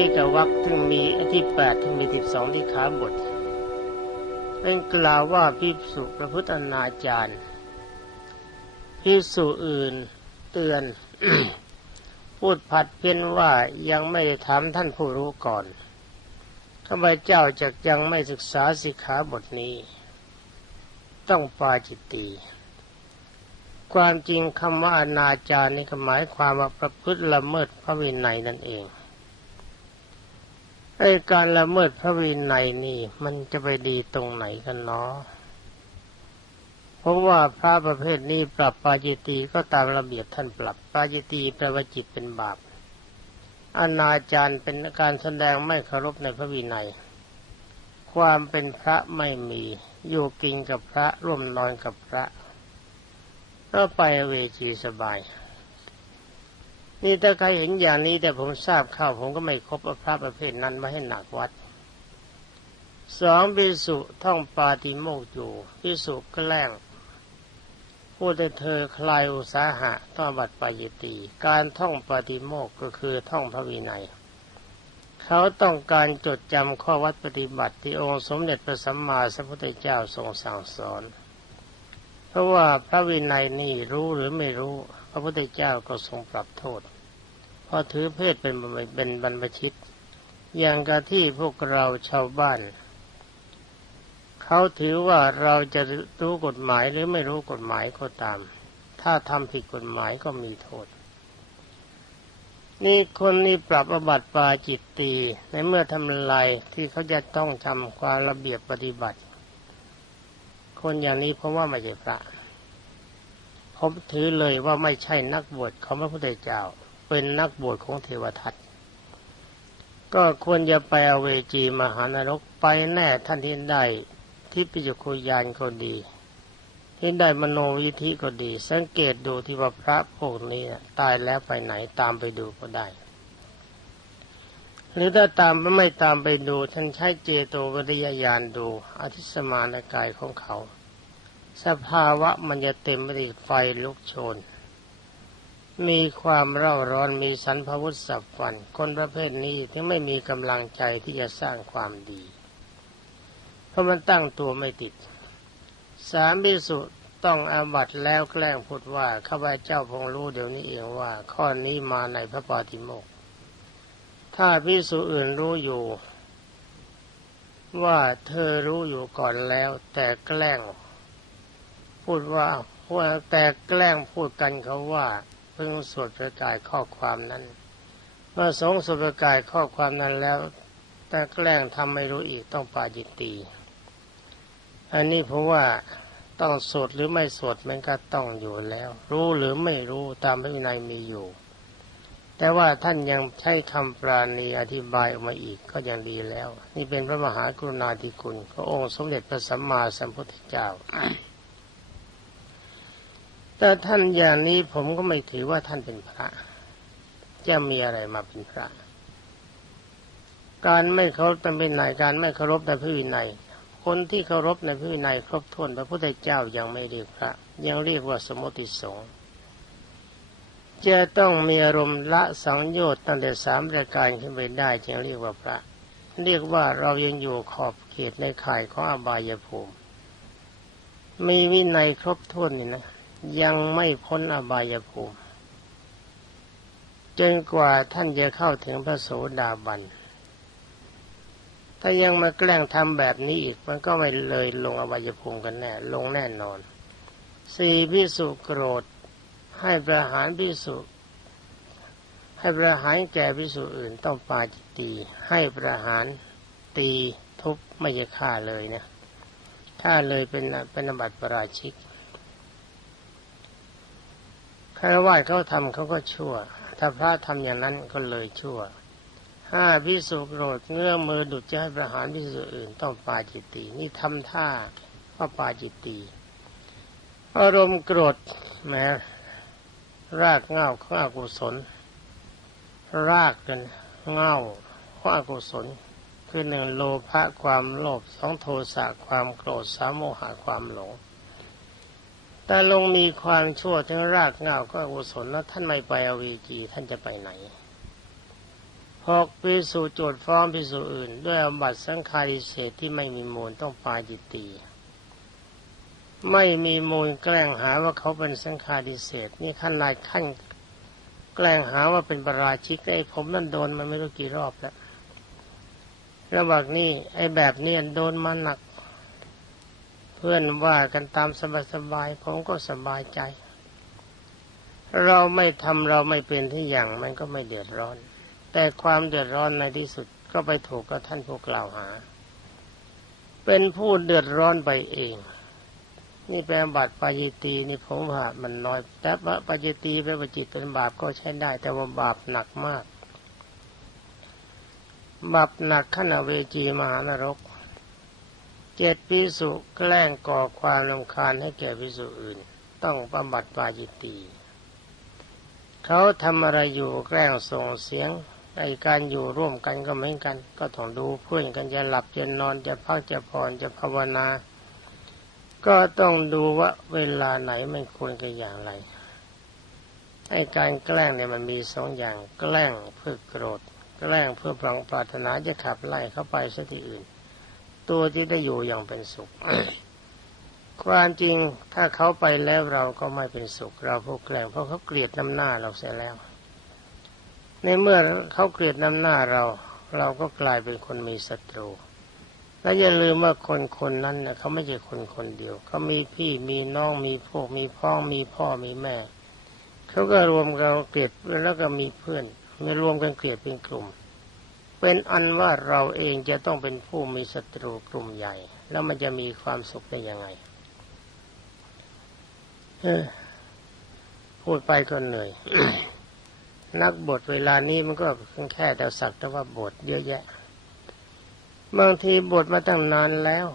มิกวักถึงมีที่แปดถึงมีสิบสองที่ขาบทเป็นกล่าวว่าพิสุประพฤติอนาจารพิสุอื่นเตือน พูดผัดเพี้ยนว่ายังไม่ได้ถามท่านผู้รู้ก่อนข้าพเจ้าจะยังไม่ศึกษาสิกขาบทนี้ ต้องปาจิตตีความจริงคำว่าอนาจารนี่ก็หมายความว่าประพฤติละเมิดพระวินัยนั่นเอง ไอ้การละเมิดพระวินัยนี่ มันจะไปดีตรงไหนกันเนาะเพราะว่าพระประเภทนี้ปรับปาจิตีก็ตามระเบียบท่านปรับปาจิตีแปลว่าจิตเป็นบาปอนาจารเป็นการแสดงไม่เคารพในพระวินัย ความเป็นพระไม่มีอยู่กินกับพระร่วมนอนกับพระก็ไปเวจีสบาย นี่ถ้าใครเห็นอย่างนี้แต่ผมทราบข้าวผมก็ไม่คบพระประเภทนั้นมาให้หนักวัดสองพิสุท่องปาติโมกอยู่พิสุแกล้งพูดแต่เธอคลายอุสาหะต้องบัตรปายตีการท่องปาติโมกก็คือท่องพระวินัย เขาต้องการจดจำข้อวัดปฏิบัติที่องค์สมเด็จพระสัมมาสัมพุทธเจ้าทรงสั่งสอน เพราะว่าพระวินัยนี่รู้หรือไม่รู้ พระพุทธเจ้าก็ทรงปรับโทษเพราะถือเพศเป็นเป็นบรรพชิต อย่างกับที่พวกเราชาวบ้าน เขาถือว่าเราจะรู้กฎหมายหรือไม่รู้กฎหมายก็ตาม ถ้าทำผิดกฎหมายก็มีโทษ นี่คนนี้ปรับอบัติปาจิตตีในเมื่อทำลายที่เขาจะต้องทำความระเบียบปฏิบัติ คนอย่างนี้เพราะว่าไม่ใช่พระ ผมถือเลยว่าไม่ใช่นักบวชของพระพุทธเจ้า เป็นนักบวชของเทวทัตก็ควรจะไปเอาเวจีมหานรกไปแน่ท่านที่ได้ทิพยคุยานก็ดี ที่ได้มโนวิธิก็ดี สังเกตดูที่ว่าพระพวกนี้ตายแล้วไปไหนตามไปดูก็ได้ หรือถ้าตามไม่ตามไปดูท่านใช้เจโตวิริยญาณดูอธิสมานกายของเขา สภาวะมันจะเต็มไปด้วยไฟลุกโชน มีความเร่าร้อนมีสันพวุฒิสับฟัน คนประเภทนี้ที่ไม่มีกำลังใจที่จะสร้างความดี เพราะมันตั้งตัวไม่ติด สามพิสุต้องอาบัตแล้วแกล้งพูดว่าข้าพเจ้าพงรู้เดี๋ยวนี้เองว่า ข้อนี้มาในพระปาติโมก ถ้าพิสุอื่นรู้อยู่ ว่าเธอรู้อยู่ก่อนแล้ว แต่แกล้ง พูดว่าว่าแต่แกล้งพูดกันเขาว่าเพิ่งสวดประกาศข้อความนั้น เมื่อสงสวดประกาศข้อความนั้นแล้ว แต่แกล้งทำไม่รู้อีกต้องปาจิตตีอันนี้เพราะว่าต้องสวดหรือไม่สวดมันก็ต้องอยู่แล้ว รู้หรือไม่รู้ตามพระวินัยมีอยู่ แต่ว่าท่านยังใช้คำปราณีอธิบายออกมาอีกก็ยังดีแล้ว นี่เป็นพระมหากรุณาธิคุณพระองค์สมเด็จพระสัมมาสัมพุทธเจ้า แต่ท่านอย่างนี้ผมก็ไม่ถือว่าท่านเป็นพระ จะมีอะไรมาเป็นพระ การไม่เคารพในวินัยการไม่เคารพในพระวินัย คนที่เคารพในพระวินัย ครบถ้วนพระพุทธเจ้ายังไม่เรียกพระ ยังเรียกว่าสมุติสงฆ์จะต้องมีอารมณ์ละสังโยชน์ตั้งแต่สามประการขึ้นไปได้จึงเรียกว่าพระ เรียกว่าเรายังอยู่ขอบเขตในข่ายของอบายภูมิ มีวินัยครบถ้วนนี่นะ ยังไม่พ้นอบายภูมิจนกว่าท่านจะเข้าถึงพระโสดาบัน ถ้ายังมาแกล้งทำแบบนี้อีก มันก็ไม่เลยลงอวัยภูมิกันแน่ ลงแน่นอน สี่พิสุโกรธ ให้ประหารพิสุให้ประหารแก่พิสุอื่นต้องปาจิตี ให้ประหารตีทุบไม่จะฆ่าเลยนะถ้าเลยเป็นเป็นบัติประราชิก คารวะเขาทำเขาก็ชั่ว ถ้าพระทำอย่างนั้นก็เลยชั่วห้าพิสุโกรธเงื้อมือดุจจะให้ประหารพิสุอื่นต้องปาจิตตีนี่ทำท่าว่าปาจิตตีอารมณ์โกรธแม้รากเงาของอกุศล รากกันเงาของอกุศล คือหนึ่งโลภะความโลภสองโทสะความโกรธสามโมหะความหลง แต่ลงมีความชั่วทั้งรากเงาก็อกุศลแล้วท่านไม่ไปอวีจีท่านจะไปไหนหกพิสูจน์โจทย์ฟ้องพิสูจน์อื่น ด้วยอบัตสังฆาริเศษที่ไม่มีมูลต้องปาจิตตีไม่มีมูลแกล้งหาว่าเขาเป็นสังฆาริเศษนี่ขั้นลายขั้นแกล้งหาว่าเป็นประราชิกไอ้ผมนั่นโดนมาไม่รู้กี่รอบแล้วระหว่างนี้ไอ้แบบนี้โดนมาหนัก เพื่อนว่ากันตามสบายๆผมก็สบายใจ เราไม่ทำเราไม่เป็นที่อย่างมันก็ไม่เดือดร้อน แต่ความเดือดร้อนในที่สุดก็ไปถูกกับท่านผู้กล่าวหา เป็นผู้เดือดร้อนไปเองนี่แปลบัตรปายิตีนี่ผมว่ามันน้อย แต่ว่าปายิตีแปลว่าจิตเป็นบาปก็ใช้ได้ แต่ว่าบาปหนักมาก บาปหนักขั้นเวจีมหานรก เจ็ดพิสุแกล้งก่อความลำคาญให้แก่พิสุอื่น ต้องบำบัดปาจิตตีเขาทำอะไรอยู่แกล้งส่งเสียงไอการอยู่ร่วมกันก็เหมือนกัน ก็ต้องดูเพื่อนกันจะหลับจะนอนจะพักจะผ่อนจะภาวนา ก็ต้องดูว่าเวลาไหนมันควรกันอย่างไรไอการแกล้งเนี่ยมันมีสองอย่างแกล้งเพื่อโกรธ แกล้งเพื่อปรองปรารถนาจะขับไล่เข้าไปซะที่อื่น ตัวที่ได้อยู่อย่างเป็นสุข ความจริงถ้าเขาไปแล้วเราก็ไม่เป็นสุข เราพวกแกล้งเพราะเขาเกลียดน้ำหน้าเราเสียแล้ว ในเมื่อเขาเกลียดน้ำหน้าเรา เราก็กลายเป็นคนมีศัตรูและอย่าลืมว่าคนคนนั้นนะเขาไม่ใช่คนคนเดียว เขามีพี่มีน้องมีพวกมีพ้อมีพ่อมีแม่ เขาก็รวมกันเกลียดแล้วก็มีเพื่อนมารวมกันเกลียดเป็นกลุ่ม เป็นอันว่าเราเองจะต้องเป็นผู้มีศัตรูกลุ่มใหญ่ แล้วมันจะมีความสุขได้ยังไง เออพูดไปก็เหนื่อยนักบทเวลานี้มันก็แค่แต่สักแต่ว่าบทเยอะแยะ บางทีบทมาตั้งนานแล้ว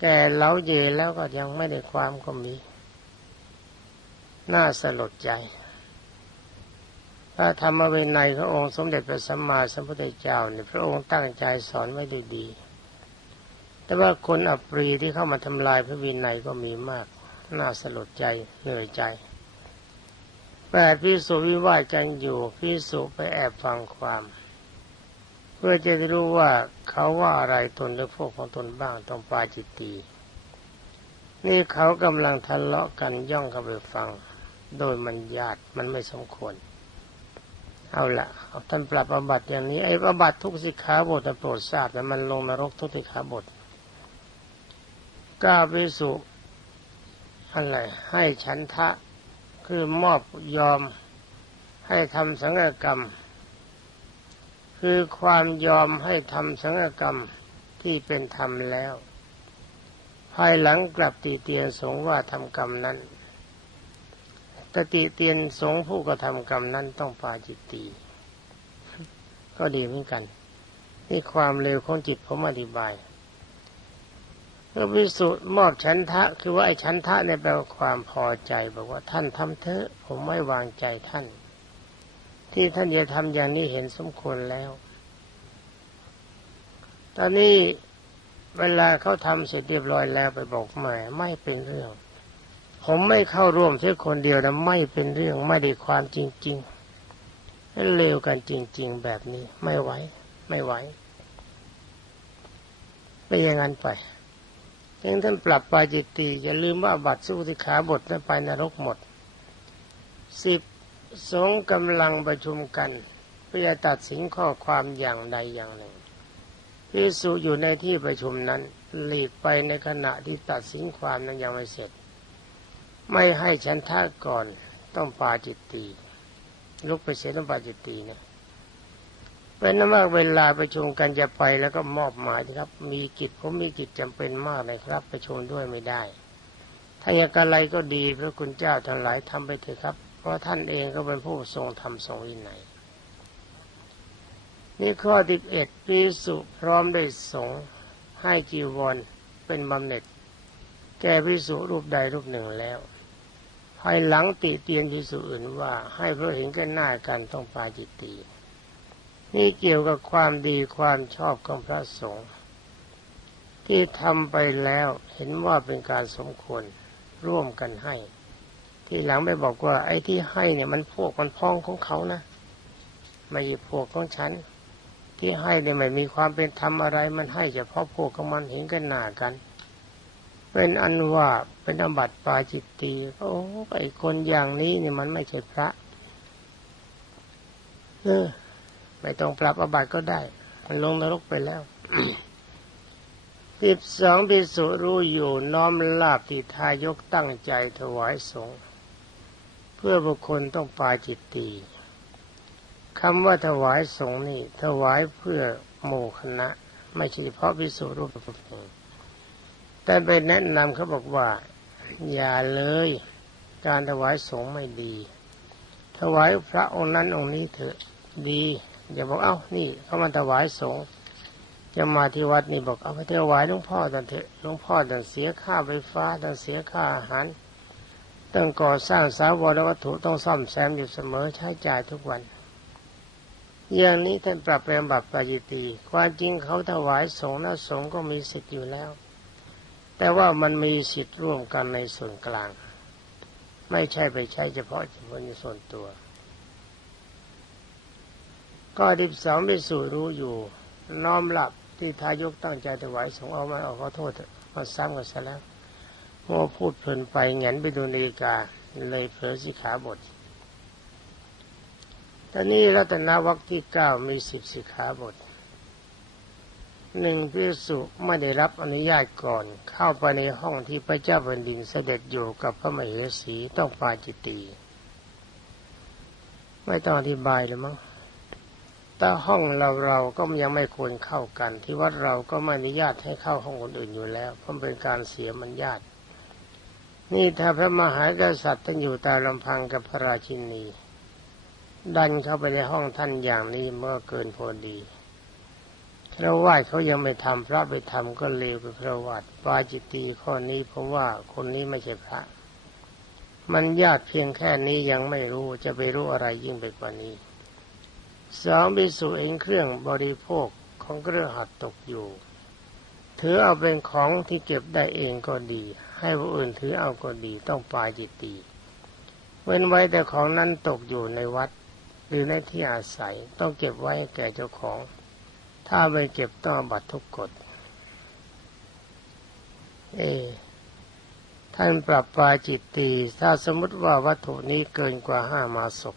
แก่เล้าเยแล้วก็ยังไม่ได้ความก็มี น่าสลดใจ พระธรรมเวไนพระองค์สมเด็จพระสัมมาสัมพุทธเจ้าเนี่ยพระองค์ตั้งใจสอนไว้ด้ดี แต่ว่าคนอัปรีที่เข้ามาทำลายพระวินัยก็มีมาก น่าสลดใจเหนื่อยใจแปดพิสุวิวากันอยู่พิสุไปแอบฟังความ เพื่อจะได้รู้ว่าเขาว่าอะไรตนหรือพวกของตนบ้างต้องปาจิตตีนี่เขากำลังทะเลาะกันย่องเข้าไปฟัง โดยมันญาติมันไม่สมควร เอาละเอาท่านปรับอบัตอย่างนี้ไอ้อบัตทุกสิกขาบทโปรดทราบแต่มันลงนรกทุกสิกขาบทก้าวิสุอะไรให้ฉันทะคือมอบยอมให้ทำสังฆกรรม คือความยอมให้ทำสังฆกรรมที่เป็นธรรมแล้ว ภายหลังกลับตีเตียนสงว่าทำกรรมนั้น ตติเตียนสงผู้กระทำกรรมนั้นต้องปาจิตตี ก็ดีเหมือนกัน นี่ความเร็วของจิตผมอธิบายเมื่อวิสุทธมอบฉันทะ คือว่าไอ้ฉันทะเนี่ยแปลว่าความพอใจ บอกว่าท่านทำเถอะ ผมไม่วางใจท่าน ที่ท่านจะทำอย่างนี้เห็นสมควรแล้ว ตอนนี้เวลาเขาทำเสร็จเรียบร้อยแล้วไปบอกแม่ไม่เป็นเรื่อง ผมไม่เข้าร่วมเสียคนเดียวนะไม่เป็นเรื่องไม่ได้ความจริงๆเลวกันจริง ๆ แบบนี้ไม่ไหวไม่ไหวไปอย่างนั้นไปถึงท่านปรับปาจิตตีอย่าลืมว่าบัตรสุติขาบทนั้นไปนรกหมดสิบสงกำลังประชุมกันเพื่อตัดสินข้อความอย่างใดอย่างหนึ่งพิสูจอยู่ในที่ประชุมนั้นหลีกไปในขณะที่ตัดสินความนั้นยังไม่เสร็จ ไม่ให้ฉันท่าก่อนต้องปาจิตตีลุกไปเสียต้องปาจิตตีเนี่ยเป็นนั้นว่าเวลาประชุมกันจะไปแล้วก็มอบหมายนะครับ มีกิจผมมีกิจจำเป็นมากเลยครับ ประชุมด้วยไม่ได้ ถ้าอย่างไรก็ดีพระคุณเจ้าทั้งหลายทำไปเถอะครับ เพราะท่านเองก็เป็นผู้ทรงธรรมทรงวินัยนี่ข้อที่เอ็ดพิสุพร้อมด้วยสงให้จีวรเป็นบำเหน็จ แก่พิสุรูปใดรูปหนึ่งแล้วายหลังติเตียนพิสุอื่นว่าให้เพราะเห็นกันหน้ากันต้องปาจิตตีนี่เกี่ยวกับความดีความชอบของพระสงฆ์ที่ทำไปแล้วเห็นว่าเป็นการสมควรร่วมกันให้ ที่หลังไปบอกว่าไอ้ที่ให้เนี่ยมันพวกมันพ้องของเขานะไม่ใช่พวกของฉัน ที่ให้เนี่ยไม่มีความเป็นธรรมอะไรมันให้เฉพาะพวกของมันเห็นกันหน้ากัน เป็นอันว่าเป็นอบัติปาจิตตีโอ้ไอคนอย่างนี้เนี่ยมันไม่ใช่พระเออไม่ต้องปรับอบัติก็ได้ มันลงนรกไปแล้วสิบสองพิสุรู้อยู่น้อมลาบที่ทายกตั้งใจถวายสงฆ์เพื่อบุคคลต้องปาจิตตีคำว่าถวายสงฆ์นี่ ถวายเพื่อหมู่คณะ ไม่ใช่เฉพาะพิสุรูปเอง แต่ไปแนะนำเขาบอกว่า อย่าเลย การถวายสงฆ์ไม่ดี ถวายพระองค์นั้นองค์นี้เถอะดีอย่าบอกเอ้านี่เขามาถวายสงฆ์จะมาที่วัดนี่บอกเอาไปถวายหลวงพ่อตันเถอะหลวงพ่อต้องเสียค่าไฟฟ้าต้องเสียค่าอาหารต้องก่อสร้างสาวรวัตถุต้องซ่อมแซมอยู่เสมอใช้จ่ายทุกวัน อย่างนี้ท่านปรับเปลี่ยนบัพปายิตีความจริงเขาถวายสงฆ์นะสงฆ์ก็มีสิทธิ์อยู่แล้ว แต่ว่ามันมีสิทธิ์ร่วมกันในส่วนกลาง ไม่ใช่ไปใช้เฉพาะเฉพาะในส่วนตัวก็ดิบสองไปสู่รู้อยู่น้อมหลับที่ทายกตั้งใจถวายสงเอามาเอาขอโทษมาซ้ำกันซะแล้วพอพูดเพลินไปเงันไปดูนาฬิกาเลยเผลอสิขาบทตอนนี้รัตนวัคที่เก้ามีสิบสิขาบท หนึ่งพิสุไม่ได้รับอนุญาตก่อน เข้าไปในห้องที่พระเจ้าแผ่นดินเสด็จอยู่กับพระมเหสีต้องปาจิตตีไม่ต้องอธิบายเลยมั้งแต่ห้องเราเราก็ยังไม่ควรเข้ากัน ที่วัดเราก็ไม่อนุญาตให้เข้าห้องคนอื่นอยู่แล้ว เพราะเป็นการเสียมันญาตนี่ถ้าพระมหากษัตริย์ท่านอยู่ตามลำพังกับพระราชินี ดันเข้าไปในห้องท่านอย่างนี้เมื่อเกินพอดี ครวาเขายังไม่ทำพระไปทำก็เลวกับครวาปาจิตตีข้อนี้เพราะว่าคนนี้ไม่ใช่พระ มันญาติเพียงแค่นี้ยังไม่รู้จะไปรู้อะไรยิ่งไปกว่านี้สองบิสุเองเครื่องบริโภคของเครื่องหัดตกอยู่ถือเอาเป็นของที่เก็บได้เองก็ดี ให้ผู้อื่นถือเอาก็ดีต้องปาจิตตีเว้นไว้แต่ของนั้นตกอยู่ในวัด หรือในที่อาศัยต้องเก็บไว้แก่เจ้าของ ถ้าไม่เก็บต้องบัตรทุกกฎ เอ ท่านปรับปลาจิตตีถ้าสมมติว่าวัตถุนี้เกินกว่าห้ามาศก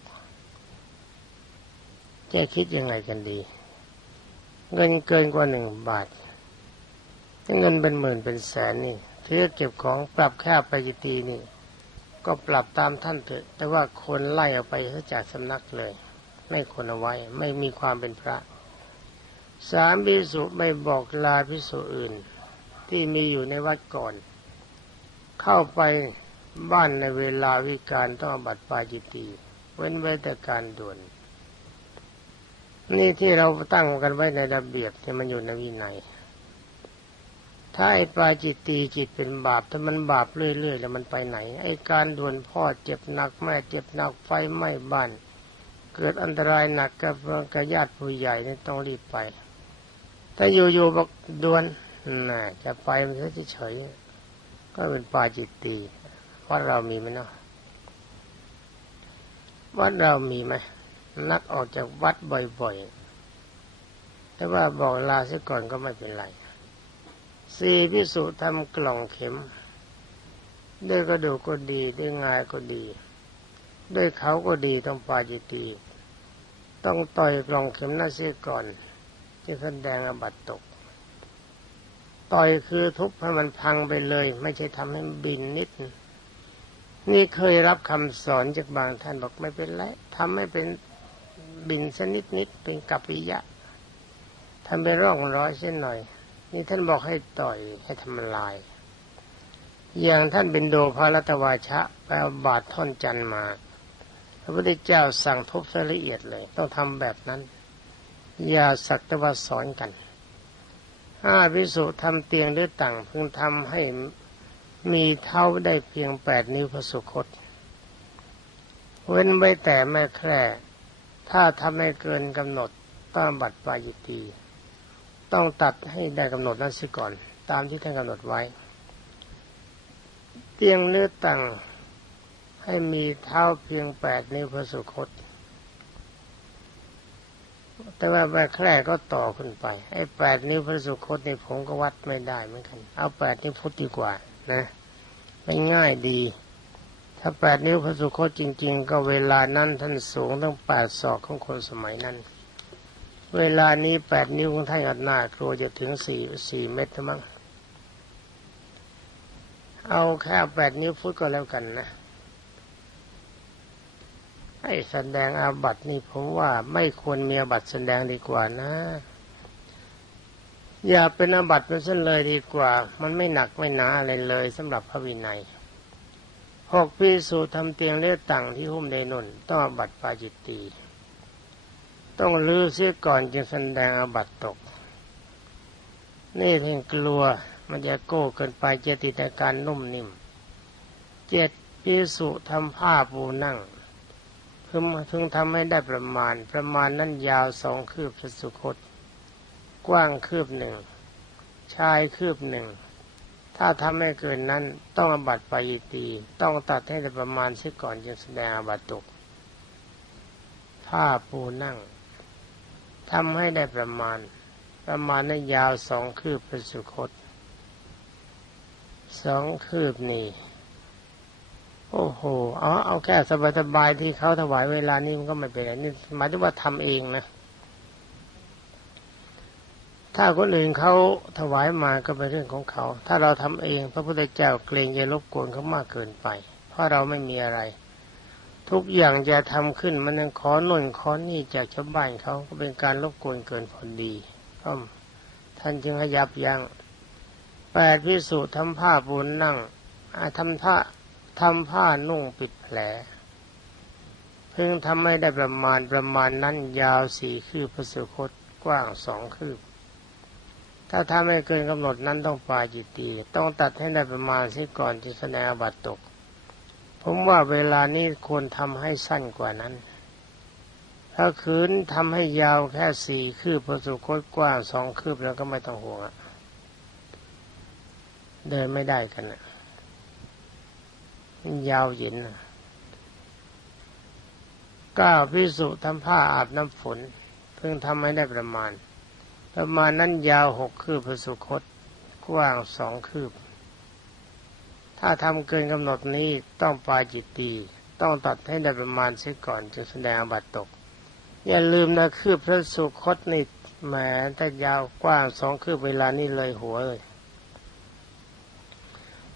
จะคิดยังไงกันดี เงินเกินกว่าหนึ่งบาท เงินเป็นหมื่นเป็นแสนนี่เทียเก็บของปรับแค่ไปจิตีนี่ ก็ปรับตามท่านเถอะ แต่ว่าคนไล่ออกไปจากสำนักเลย ไม่คนเอาไว้ ไม่มีความเป็นพระ สามพิสุไม่บอกลาพิสุอื่น ที่มีอยู่ในวัดก่อน เข้าไปบ้านในเวลาวิการต้องบัตรปาจิตี เว้นไว้แต่การด่วน นี่ที่เราตั้งกันไว้ในระเบียบที่มันอยู่ในวินัยถ้าไอ้ปาจิตตีจิตเป็นบาปถ้ามันบาปเรื่อยๆแล้วมันไปไหน ไอ้การด่วนพ่อเจ็บหนักแม่เจ็บหนักไฟไหม้บ้าน เกิดอันตรายหนักกับกับญาติผู้ใหญ่นี่ต้องรีบไป ถ้าอยู่ๆบอกด่วนน่ะจะไปมันเฉยๆก็เป็นปาจิตตีวัดเรามีไหมเนาะวัดเรามีไหมนักออกจากวัดบ่อยๆ แต่ว่าบอกลาเสียก่อนก็ไม่เป็นไรสี่พิสุทำกล่องเข็ม ด้วยกระดูกก็ดี ด้วยงายก็ดี ด้วยเขาก็ดีต้องปาจิตี ต้องต่อยกล่องเข็มนั่นเสียก่อน ที่แสดงอบัตตก ต่อยคือทุบให้มันพังไปเลย ไม่ใช่ทำให้บินนิด นี่เคยรับคำสอนจากบางท่านบอกไม่เป็นไรทำให้เป็นบินสนิดนิดเป็นกัปปิยะทำเป็นร่องร้อยเส้นหน่อย นี่ท่านบอกให้ต่อยให้ทำลาย อย่างท่านเป็นโดพระรัตวาชะแปลบาดท่อนจันมาพระพุทธเจ้าสั่งทุบละเอียดเลย ต้องทำแบบนั้น อย่าสักแต่ว่าสอนกันห้าพิสุทำเตียงหรือต่างเพิ่งทำให้มีเท่าได้เพียงแปดนิ้วพระสุคต เว้นไว้แต่แม่แคร่ถ้าทำให้เกินกำหนดต้องบัตรปายตี ต้องตัดให้ได้กำหนดนั้นเสียก่อน ตามที่ท่านกำหนดไว้ เตียงเลือตังให้มีเท้าเพียงแปดนิ้วพระสุคต แต่ว่าแม่แคร่ก็ต่อขึ้นไป ไอ้แปดนิ้วพระสุคตในผมก็วัดไม่ได้เหมือนกัน เอาแปดนิ้วพุทธดีกว่านะมันง่ายดี ถ้าแปดนิ้วพระสุคตจริง ๆ ก็เวลานั้นท่านสูงตั้งแปดศอกของคนสมัยนั้น เวลานี้แปดนิ้วของท่านอัดหน้ากลัวจะถึงสี่สี่เมตรมั้งเอาแค่แปดนิ้วพุทธก็แล้วกันนะ ให้แสดงอาบัตินี่ผมว่าไม่ควรมีอาบัติแสดงดีกว่านะ อย่าเป็นอาบัติเป็นเส้นเลยดีกว่า มันไม่หนักไม่หนาอะไรเลยสำหรับพระวินัยหกพิสูจทำเตียงเลือดต่างที่หุ้มในนนต้องอาบัติปาจิตตีต้องลื้อเสียก่อนจึงแสดงอาบัติตก นี่ถึงกลัวมันจะโก้เกินไปจติดอาการนุ่มนิ่มเจ็ดพิสุทำผ้าปูนั่ง เพิ่งเพิ่งทำให้ได้ประมาณ ประมาณนั้นยาวสองคืบพระสุคต กว้างคืบหนึ่ง ชายคืบหนึ่ง ถ้าทำให้เกินนั้นต้องอบัตไปอีตี ต้องตัดให้ได้ประมาณซิก่อนจึงแสดงอบัตตก ผ้าปูนั่งทำให้ได้ประมาณ ประมาณนั้นยาวสองคืบพระสุคต สองคืบนี่ โอ้โหอ๋อเอาแค่สบายๆที่เขาถวายเวลานี้มันก็ไม่เป็นไรนี่หมายถึงว่าทำเองนะ ถ้าคนอื่นเขาถวายมาก็เป็นเรื่องของเขา ถ้าเราทำเอง พระพุทธเจ้าเกรงจะรบกวนเขามากเกินไป เพราะเราไม่มีอะไร ทุกอย่างจะทำขึ้นมันยังขอหน่นขอนี่จากชาวบ้านเขาก็เป็นการรบกวนเกินพอดีก็ท่านจึงให้ยับยัง้งแปดพิสูจน์ทำผ้าบุญนั่งทำผ้า ทำผ้านุ่งปิดแผล เพิ่งทำให้ได้ประมาณประมาณนั้นยาวสี่คืบพระสุคตกว้างสองคืบ ถ้าทำให้เกินกำหนดนั้นต้องปาจิตตีต้องตัดให้ได้ประมาณสิก่อนจะแสดงบัตรตก ผมว่าเวลานี้ควรทำให้สั้นกว่านั้น ถ้าคืนทำให้ยาวแค่สี่คืบพระสุคตกว้างสองคืบแล้วก็ไม่ต้องห่วงอะเดินไม่ได้กันนะ ยาวหยินก้าพิสุทำผ้าอาบน้ำฝน เพิ่งทำให้ได้ประมาณ ประมาณนั้นยาวหกคืบพสุคต กว้างสองคืบ ถ้าทำเกินกำหนดนี้ต้องปาจิตตี ต้องตัดให้ได้ประมาณเสียก่อนจึงแสดงบัตรตก อย่าลืมนะคืบพระสุคตนี่แหมแต่ยาวกว้างสองคืบเวลานี้เลยหัวเลย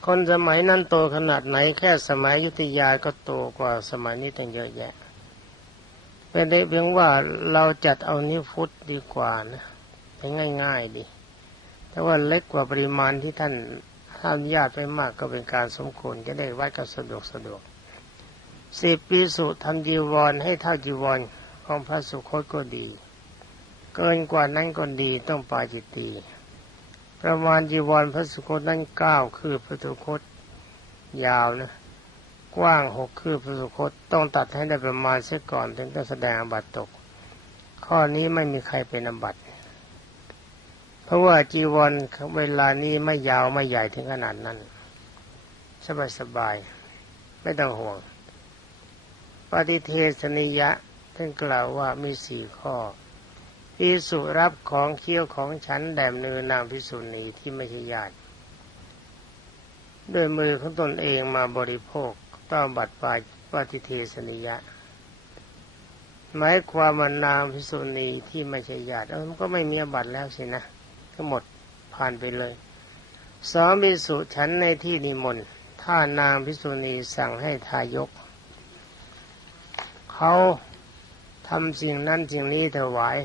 คนสมัยนั้นโตขนาดไหนแค่สมัยยุทธยาก็โตกว่าสมัยนี้ตั้งเยอะแยะ เป็นได้เพียงว่าเราจัดเอานิ้วฟุตดีกว่านะง่ายๆดีแต่ว่าเล็กกว่าปริมาณที่ท่านท่านญาติไปมากก็เป็นการสมควรจะได้วัดก็สะดวกสะดวกสิบปีสุทำจีวรให้เท่าจีวรของพระสุคตก็ดี เกินกว่านั้นก็ดีต้องปาจิตตี ประมาณจีวรพระสุคตนั้นเก้าคือพระสุคต ยาวนะกว้างหกคือพระสุคตต้องตัดให้ได้ประมาณเสียก่อนถึงจะแสดงอบัตตก ข้อนี้ไม่มีใครเป็นอบัตเพราะว่าจีวรเวลานี้ไม่ยาวไม่ใหญ่ถึงขนาดนั้นสบายสบายไม่ต้องห่วง ปฏิเทศนิยะท่านกล่าวว่ามีสี่ข้อ พิสุรับของเคี้ยวของฉันแด่มือนางพิสุณีที่ไม่ใช่ญาติด้วยมือของตนเองมาบริโภคต้องบัตรปาปฏิเทศนิยะหมายความว่านางพิสุณีที่ไม่ใช่ญาติเออมันก็ไม่มีบัตรแล้วสินะก็หมดผ่านไปเลยสองพิสุฉันในที่นิมนต์ถ้านางพิสุณีสั่งให้ทายก เขาทำสิ่งนั้นสิ่งนี้ถวาย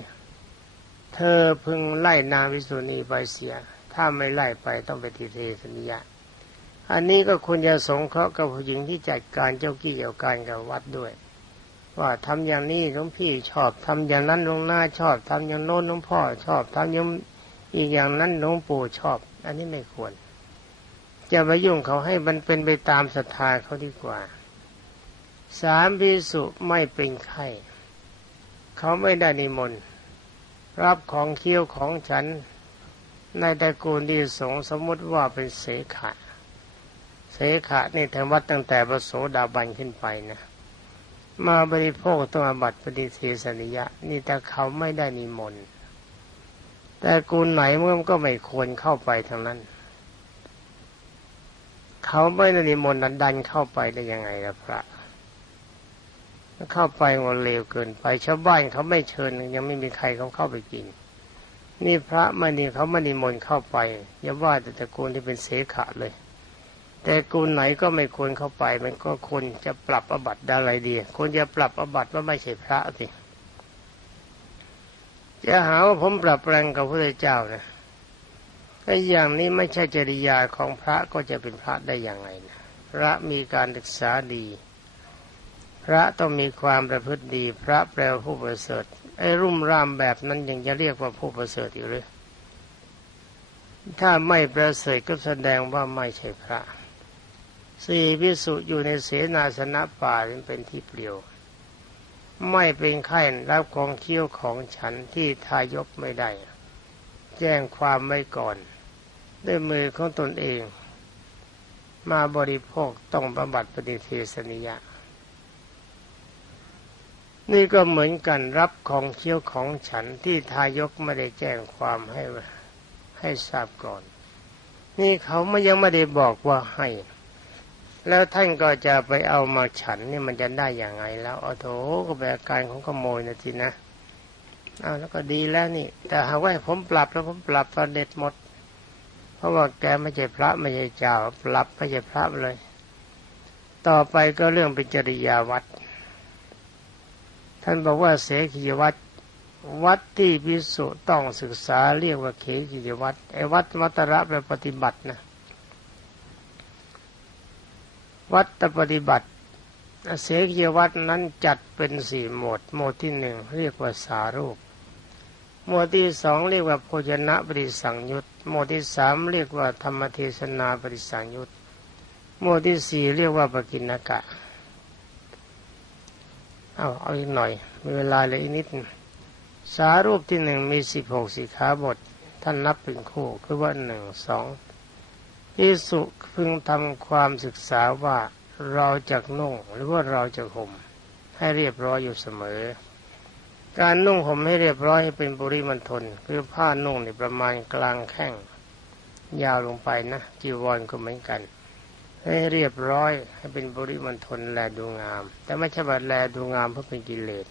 เธอพึงไล่นางวิสุณีไปเสีย ถ้าไม่ไล่ไปต้องไปทีเทสนิยะ อันนี้ก็คุณจะสงเคราะห์กับผู้หญิงที่จัดการเจ้ากี้เกี่ยวการกับวัดด้วย ว่าทำอย่างนี้หลวงพี่ชอบทำอย่างนั้นหลวงหน้าชอบทำอย่างโน้นหลวงพ่อชอบทำอย่างอีกอย่างนั้นหลวงปู่ชอบ อันนี้ไม่ควร จะไปยุ่งเขาให้มันเป็นไปตามศรัทธาเขาดีกว่า สามพิสุไม่เป็นไข้เขาไม่ได้นิมนต์ รับของเคี้ยวของฉันในตระกูลที่สงสมมติว่าเป็นเสขะ เสขะนี่ทางวัดตั้งแต่ประโสดาบันขึ้นไปนะ มาบริโภคต้องอาบัติปฏิเสสนิยะ นี่แต่เขาไม่ได้นิมนต์แต่กูไหนเมื่อก็ไม่ควรเข้าไปทางนั้น เขาไม่ได้นิมนต์ดันเข้าไปได้ยังไงล่ะพระ เข้าไปมันเลวเกินไปชาวบ้านเขาไม่เชิญยังไม่มีใครเขาเข้าไปกิน นี่พระมานี่เขาไม่นิมนต์เข้าไปอย่าว่าแต่ตระกูลที่เป็นเสขะเลย แต่กูลไหนก็ไม่ควรเข้าไป มันก็ควรจะปรับอบัติอะไรดีควรจะปรับอบัติว่าไม่ใช่พระสิจะหาว่าผมปรับแรงกับพระเจ้านะถ้าอย่างนี้ไม่ใช่จริยาของพระก็จะเป็นพระได้อย่างไรนะพระมีการศึกษาดี พระต้องมีความประพฤติดี พระแปลว่าผู้ประเสริฐไอ้รุ่มร่ามแบบนั้นยังจะเรียกว่าผู้ประเสริฐอยู่หรือถ้าไม่ประเสริฐก็แสดงว่าไม่ใช่พระสี่พิสุอยู่ในเสนาสนะป่าเป็นที่เปลี่ยว ไม่เป็นไข้รับของเคี้ยวของฉันที่ทายกไม่ได้ แจ้งความไว้ก่อน ด้วยมือของตนเอง มาบริโภคต้องบำบัดปฏิเทสนิยะ นี่ก็เหมือนกันรับของเคี้ยวของฉันที่ทายกไม่ได้แจ้งความให้ให้ทราบก่อน นี่เขาไม่ยังไม่ได้บอกว่าให้ แล้วท่านก็จะไปเอามาฉันนี่มันจะได้อย่างไงแล้วเอาโถก็เป็นอาการของขโมยนะทีนะเอาแล้วก็ดีแล้วนี่ แต่หากว่าผมปรับแล้วผมปรับตอนเด็ดหมด เพราะว่าแกไม่ใช่พระไม่ใช่เจ้าปรับไม่ใช่พระเลย ต่อไปก็เรื่องเป็นจริยาวัด ท่านบอกว่าเสขียวัดวัดที่พิสุต้องศึกษาเรียกว่าเขกิยวัดไอ้วัดมัตระแปลปฏิบัตินะวัดปฏิบัติเสขียวัดนั้นจัดเป็นสี่หมวด หมวดที่หนึ่งเรียกว่าสารูป หมวดที่สองเรียกว่าโภชนะปริสังยุตหมวดที่สามเรียกว่าธรรมเทศนาปริสังยุตหมวดที่สี่เรียกว่าปกิณกะ เอาเอาอีกหน่อย มีเวลาเลยอีกนิด สารูปที่หนึ่งมีสิบหกสิขาบท ท่านนับเป็นคู่คือว่าหนึ่งสองพิสุพึงทำความศึกษาว่าเราจะนุ่งหรือว่าเราจะห่มให้เรียบร้อยอยู่เสมอ การนุ่งห่มให้เรียบร้อยให้เป็นบริมันทนคือผ้านุ่งในประมาณกลางแข้งยาวลงไปนะจีวรก็เหมือนกัน ให้เรียบร้อยให้เป็นบริมันทนแลดูงาม แต่ไม่ใช่ว่าแลดูงามเพื่อเป็นกิเลส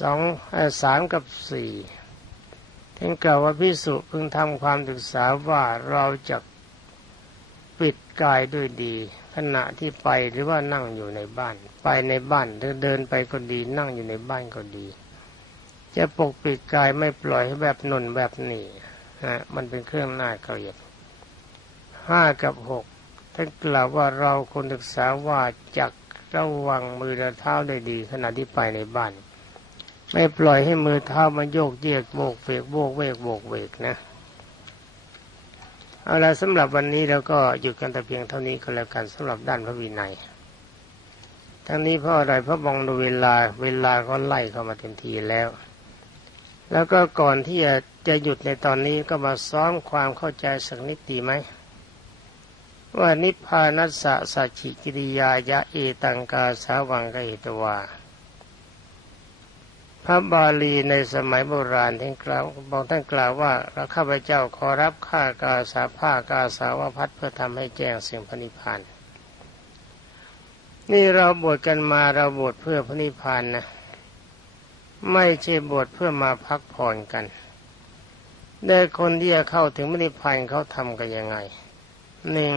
สองสามกับสี่ท่านกล่าวว่าพิสุพึงทำความศึกษาว่าเราจะปิดกายด้วยดี ขณะที่ไปหรือว่านั่งอยู่ในบ้าน ไปในบ้านหรือเดินไปก็ดี นั่งอยู่ในบ้านก็ดี จะปกปิดกายไม่ปล่อยให้แบบนนแบบนี้นะมันเป็นเครื่องน่าเกลียดห้ากับหก ท่านกล่าวว่าเราคนศึกษาว่าจักระวังมือและเท้าได้ดีขณะที่ไปในบ้าน ไม่ปล่อยให้มือเท้ามันโยกเยกโบกเวกโบกเวกโบกเวกนะเอาละสำหรับวันนี้เราก็หยุดกันแต่เพียงเท่านี้ก็แล้วกันสำหรับด้านพระวินัย ทั้งนี้เพราะอะไรเพราะมองดูเวลาเวลาก็ไล่เข้ามาเต็มทีแล้ว แล้วก็ก่อนที่จะจะหยุดในตอนนี้ก็มาซ้อมความเข้าใจสักนิดดีไหม ว่านิพพานัสสะสัจฉิกิริยายะเอตังกาสาวังกเหตวา พระบาลีในสมัยโบราณท่านกล่าวบอกท่านกล่าวว่าเราข้าพเจ้าขอรับข้ากาสาผ้ากาสาวพัดเพื่อทำให้แจ้งสิ่งพระนิพพานนี่เราบวชกันมาเราบวชเพื่อพระนิพพานนะ ไม่ใช่บวชเพื่อมาพักผ่อนกันได้คนที่จะเข้าถึงพระนิพพานเขาทำกันยังไงหนึ่ง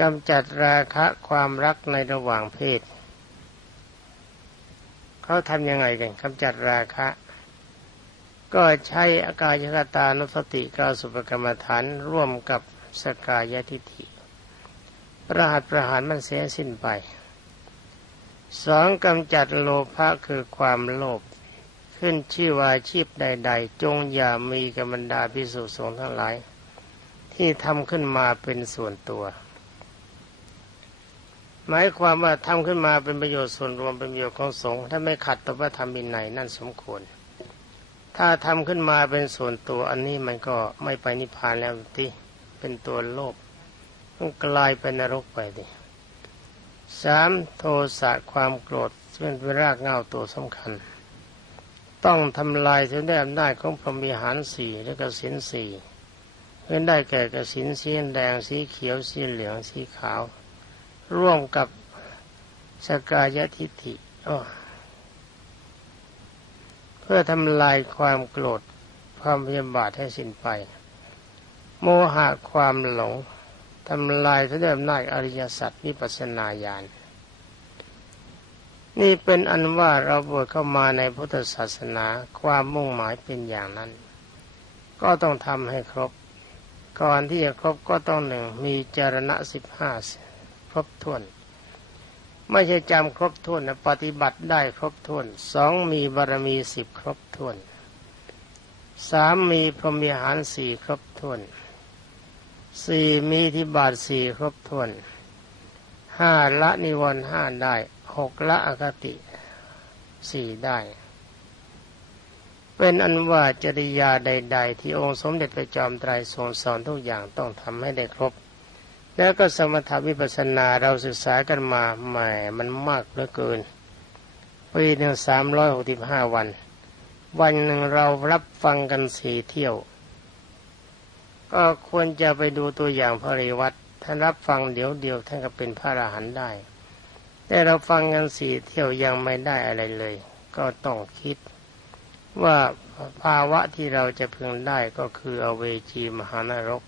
กำจัดราคะความรักในระหว่างเพศ เขาทำยังไงกันกำจัดราคะ ก็ใช้อากายคตานุสติกาสุปกรรมฐานร่วมกับสกายทิฏฐิ ประหัตประหารมันเสียสิ้นไปสองกำจัดโลภะคือความโลภขึ้นชื่อว่าชีพใด ๆ จงอย่ามีกับบรรดาพิสุสงทั้งหลาย ที่ทำขึ้นมาเป็นส่วนตัว หมายความว่าทำขึ้นมาเป็นประโยชน์ส่วนรวมเป็นประโยชน์ของสงฆ์ถ้าไม่ขัดต่อพระธรรมบินัยนั่นสมควร ถ้าทำขึ้นมาเป็นส่วนตัวอันนี้มันก็ไม่ไปนิพพานแล้วที่เป็นตัวโลภต้องกลายเป็นนรกไปดิสามโทสะความโกรธซึ่งเป็นรากเหง้าตัวสำคัญ ต้องทำลายถึงได้อำนาจของพรหมิหารสี่และกสินสี่เพื่อได้แก่กสินสีแดงสีเขียวสีเหลืองสีขาว ร่วมกับสกายทิฏฐิเพื่อทำลายความโกรธความพยาบาทให้สิ้นไป โมหะความหลงทำลายถึงได้อำนาจอริยสัจวิปัสนาญาณนี่เป็นอันว่าเราบวชเข้ามาในพุทธศาสนาความมุ่งหมายเป็นอย่างนั้น ก็ต้องทำให้ครบ ก่อนที่จะครบก็ต้องหนึ่งมีจารณะสิบห้า ครบถ้วน ไม่ใช่จำครบถ้วนนะปฏิบัติได้ครบถ้วนสองมีบารมีสิบครบถ้วนสามมีพรหมิหารสี่ครบถ้วนสี่มีทิบาทสี่ครบถ้วนห้าละนิวรณ์ห้าได้หกละอคติสี่ได้ เป็นอันว่าจริยาใด ๆ ที่องค์สมเด็จพระจอมไตรทรงสอนทุกอย่างต้องทำให้ได้ครบ แล้วก็สมถวิปัสนาเราศึกษากันมาแหม่มันมากเหลือเกินปีหนึ่งสามร้อยหกสิบห้าวัน วันหนึ่งเรารับฟังกันสี่เที่ยว ก็ควรจะไปดูตัวอย่างพระเรวัตท่านรับฟังเดี๋ยวเดียวท่านก็เป็นพระอรหันต์ได้ แต่เราฟังกันสี่เที่ยวยังไม่ได้อะไรเลย ก็ต้องคิดว่าภาวะที่เราจะพึงได้ก็คืออเวจีมหานรก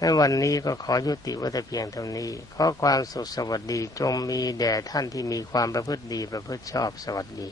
ในวันนี้ก็ขอยุติไว้แต่เพียงเท่านี้ ขอความสุขสวัสดีจงมีแด่ท่านที่มีความประพฤติดีประพฤติชอบสวัสดี